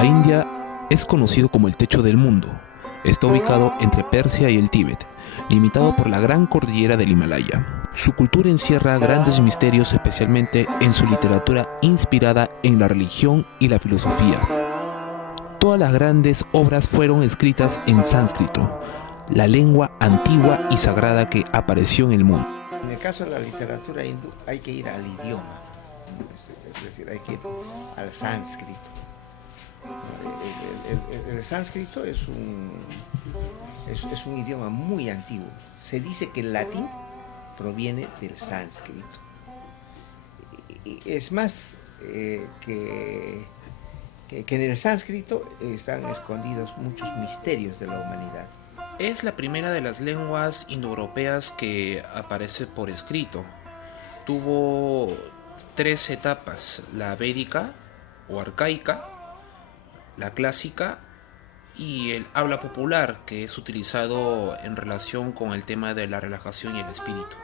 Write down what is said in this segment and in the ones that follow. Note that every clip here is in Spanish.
La India es conocido como el techo del mundo. Está ubicado entre Persia y el Tíbet, limitado por la gran cordillera del Himalaya. Su cultura encierra grandes misterios, especialmente en su literatura inspirada en la religión y la filosofía. Todas las grandes obras fueron escritas en sánscrito, la lengua antigua y sagrada que apareció en el mundo. En el caso de la literatura hindú hay que ir al idioma, es decir, hay que ir al sánscrito. El sánscrito es un idioma muy antiguo. Se dice que el latín proviene del sánscrito. Es más, que en el sánscrito están escondidos muchos misterios de la humanidad. Es la primera de las lenguas indoeuropeas que aparece por escrito. Tuvo 3 etapas: la védica o arcaica, la clásica y el habla popular, que es utilizado en relación con el tema de la relajación y el espíritu.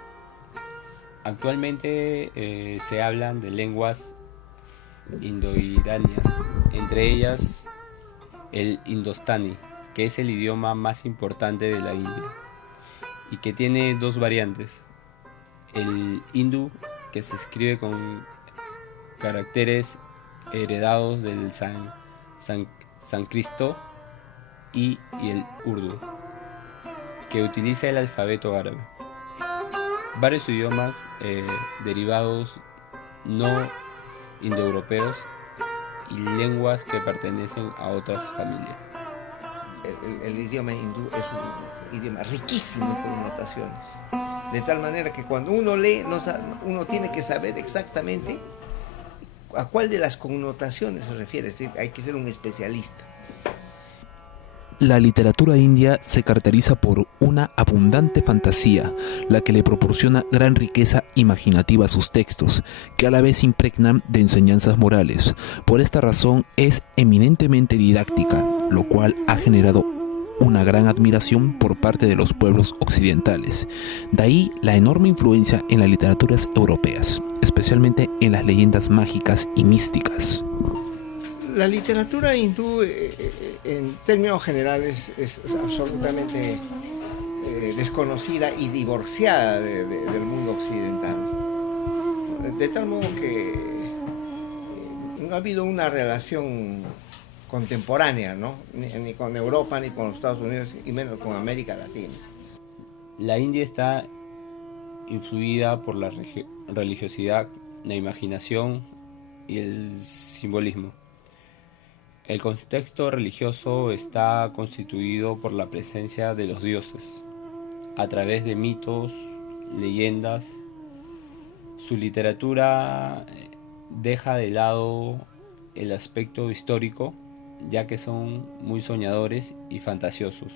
Actualmente se hablan de lenguas indoiranias, entre ellas el indostani, que es el idioma más importante de la India y que tiene 2 variantes: el hindú, que se escribe con caracteres heredados del sánscrito, y el urdu, que utiliza el alfabeto árabe. Varios idiomas derivados no indoeuropeos y lenguas que pertenecen a otras familias. El idioma hindú es un idioma riquísimo en connotaciones, de tal manera que cuando uno lee, uno tiene que saber exactamente a cuál de las connotaciones se refiere, es decir, hay que ser un especialista. La literatura india se caracteriza por una abundante fantasía, la que le proporciona gran riqueza imaginativa a sus textos, que a la vez impregnan de enseñanzas morales. Por esta razón es eminentemente didáctica, lo cual ha generado una gran admiración por parte de los pueblos occidentales. De ahí la enorme influencia en las literaturas europeas, especialmente en las leyendas mágicas y místicas. La literatura hindú, en términos generales, es absolutamente desconocida y divorciada del mundo occidental. De tal modo que no ha habido una relación contemporánea, ¿no? Ni con Europa, ni con los Estados Unidos, y menos con América Latina. La India está influida por la religiosidad, la imaginación y el simbolismo. El contexto religioso está constituido por la presencia de los dioses, a través de mitos, leyendas. Su literatura deja de lado el aspecto histórico, ya que son muy soñadores y fantasiosos,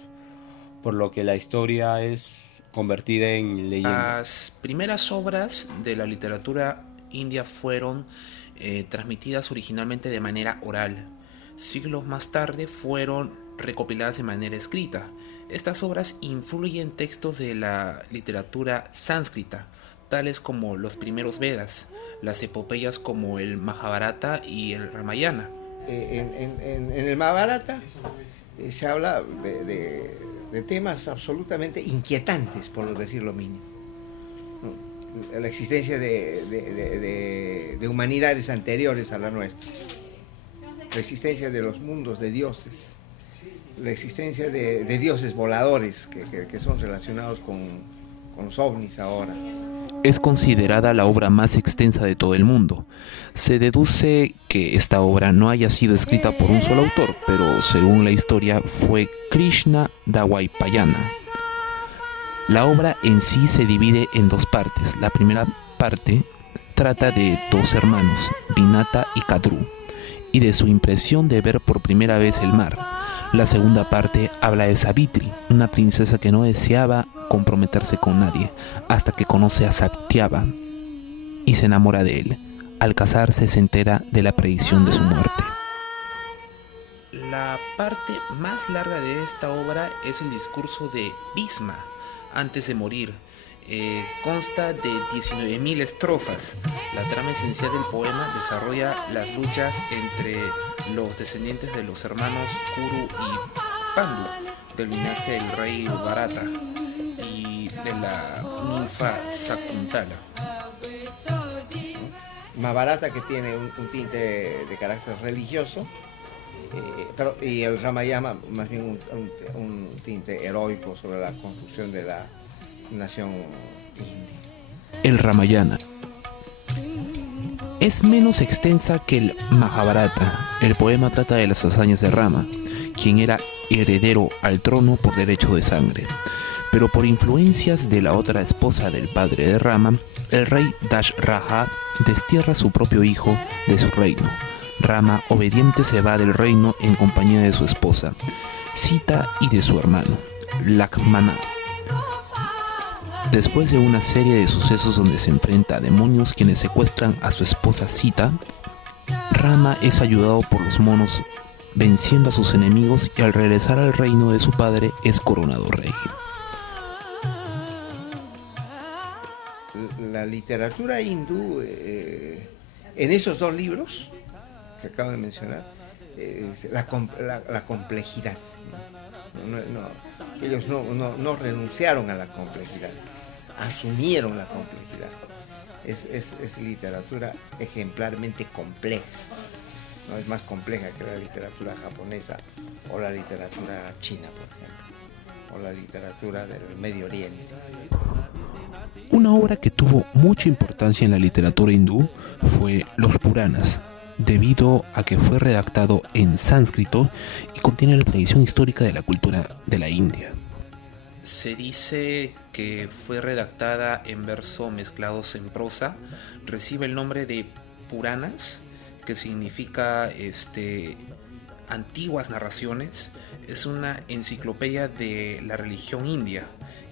por lo que la historia es convertida en leyenda. Las primeras obras de la literatura india fueron transmitidas originalmente de manera oral. Siglos más tarde fueron recopiladas de manera escrita. Estas obras influyen textos de la literatura sánscrita, tales como los primeros Vedas, las epopeyas como el Mahabharata y el Ramayana. En el Mahabharata se habla de temas absolutamente inquietantes, por decir lo mínimo. La existencia de humanidades anteriores a la nuestra, la existencia de los mundos de dioses, la existencia de dioses voladores que son relacionados con los ovnis ahora. Es considerada la obra más extensa de todo el mundo. Se deduce que esta obra no haya sido escrita por un solo autor, pero según la historia fue Krishna Dvaipayana. La obra en sí se divide en 2 partes. La primera parte trata de 2 hermanos, Vinata y Kadru, y de su impresión de ver por primera vez el mar. La segunda parte habla de Savitri, una princesa que no deseaba comprometerse con nadie, hasta que conoce a Satyava y se enamora de él. Al casarse se entera de la predicción de su muerte. La parte más larga de esta obra es el discurso de Bhisma antes de morir. Consta de 19.000 estrofas. La trama esencial del poema desarrolla las luchas entre los descendientes de los hermanos Kuru y Pandu, del linaje del rey Bharata y de la ninfa Sakuntala. Mahabharata, que tiene un tinte de carácter religioso, y el Ramayana más bien un tinte heroico sobre la construcción de la nación india. El Ramayana es menos extensa que el Mahabharata. El poema trata de las hazañas de Rama, quien era heredero al trono por derecho de sangre. Pero por influencias de la otra esposa del padre de Rama, el rey Dashraja destierra a su propio hijo de su reino. Rama, obediente, se va del reino en compañía de su esposa, Sita, y de su hermano, Lakshmana. Después de una serie de sucesos donde se enfrenta a demonios quienes secuestran a su esposa Sita, Rama es ayudado por los monos, venciendo a sus enemigos, y al regresar al reino de su padre es coronado rey. La literatura hindú, en esos dos libros que acabo de mencionar, la complejidad. Ellos no renunciaron a la complejidad, asumieron la complejidad. Es literatura ejemplarmente compleja. No es más compleja que la literatura japonesa o la literatura china, por ejemplo, o la literatura del Medio Oriente. Una obra que tuvo mucha importancia en la literatura hindú fue Los Puranas, debido a que fue redactado en sánscrito y contiene la tradición histórica de la cultura de la India. Se dice que fue redactada en verso mezclados en prosa. Recibe el nombre de Puranas, que significa antiguas narraciones. Es una enciclopedia de la religión india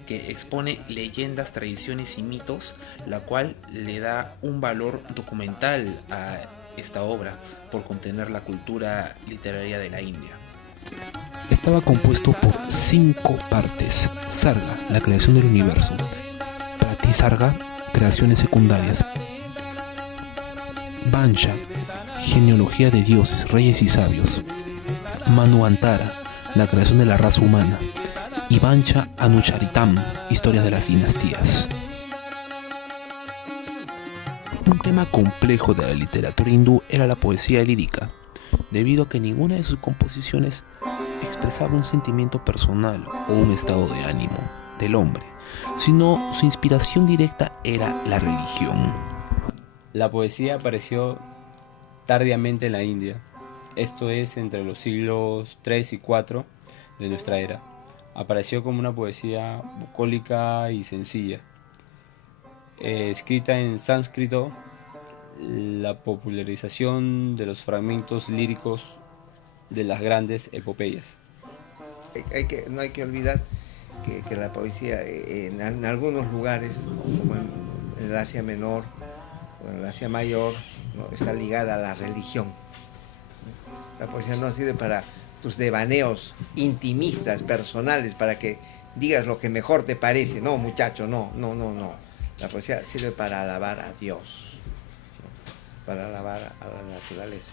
que expone leyendas, tradiciones y mitos, la cual le da un valor documental a esta obra por contener la cultura literaria de la India. Estaba compuesto por 5 partes: Sarga, la creación del universo; Pratisarga, creaciones secundarias; Vansha, genealogía de dioses, reyes y sabios; Manvantara, la creación de la raza humana; y Vancha Anucharitam, historia de las dinastías. Un tema complejo de la literatura hindú era la poesía lírica, debido a que ninguna de sus composiciones expresaba un sentimiento personal o un estado de ánimo del hombre, sino su inspiración directa era la religión. La poesía apareció tardíamente en la India, esto es entre los siglos III y IV de nuestra era. Apareció como una poesía bucólica y sencilla, escrita en sánscrito. La popularización de los fragmentos líricos de las grandes epopeyas. No hay que olvidar que la poesía en algunos lugares, como en el Asia Menor o en el Asia Mayor, ¿no?, está ligada a la religión. La poesía no sirve para tus devaneos intimistas, personales, para que digas lo que mejor te parece. No, muchacho, no. La poesía sirve para alabar a Dios, ¿no?, para alabar a la naturaleza.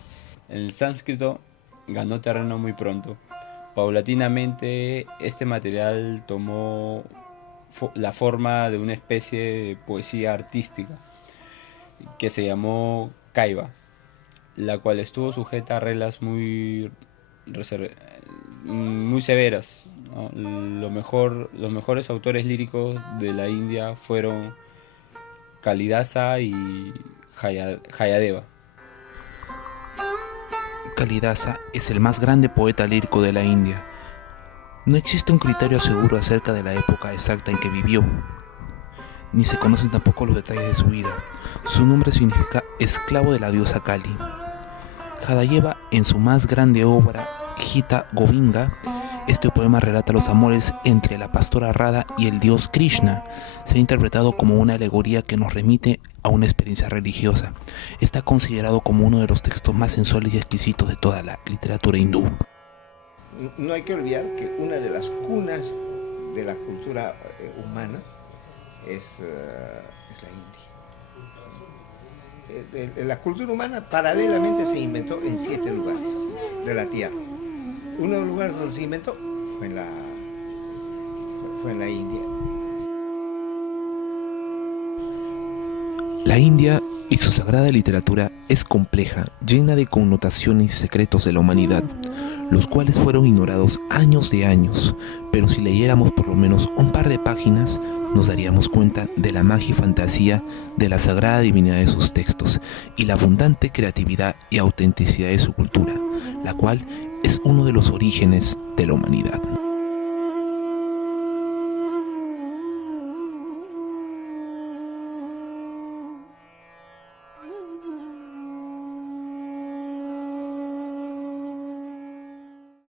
El sánscrito ganó terreno muy pronto. Paulatinamente, este material tomó la forma de una especie de poesía artística que se llamó Kaiva, la cual estuvo sujeta a reglas muy severas, ¿no? Los mejores autores líricos de la India fueron Kalidasa y Jayadeva. Kalidasa es el más grande poeta lírico de la India. No existe un criterio seguro acerca de la época exacta en que vivió, ni se conocen tampoco los detalles de su vida. Su nombre significa esclavo de la diosa Kali. Jayadeva, en su más grande obra, Gita Govinda, este poema relata los amores entre la pastora Radha y el dios Krishna. Se ha interpretado como una alegoría que nos remite a una experiencia religiosa. Está considerado como uno de los textos más sensuales y exquisitos de toda la literatura hindú. No hay que olvidar que una de las cunas de la cultura humana es la India. La cultura humana paralelamente se inventó en 7 lugares de la Tierra. Uno de los lugares donde se inventó fue en la India. La India y su sagrada literatura es compleja, llena de connotaciones y secretos de la humanidad, los cuales fueron ignorados años de años, pero si leyéramos por lo menos un par de páginas, nos daríamos cuenta de la magia y fantasía de la sagrada divinidad de sus textos y la abundante creatividad y autenticidad de su cultura, la cual es uno de los orígenes de la humanidad.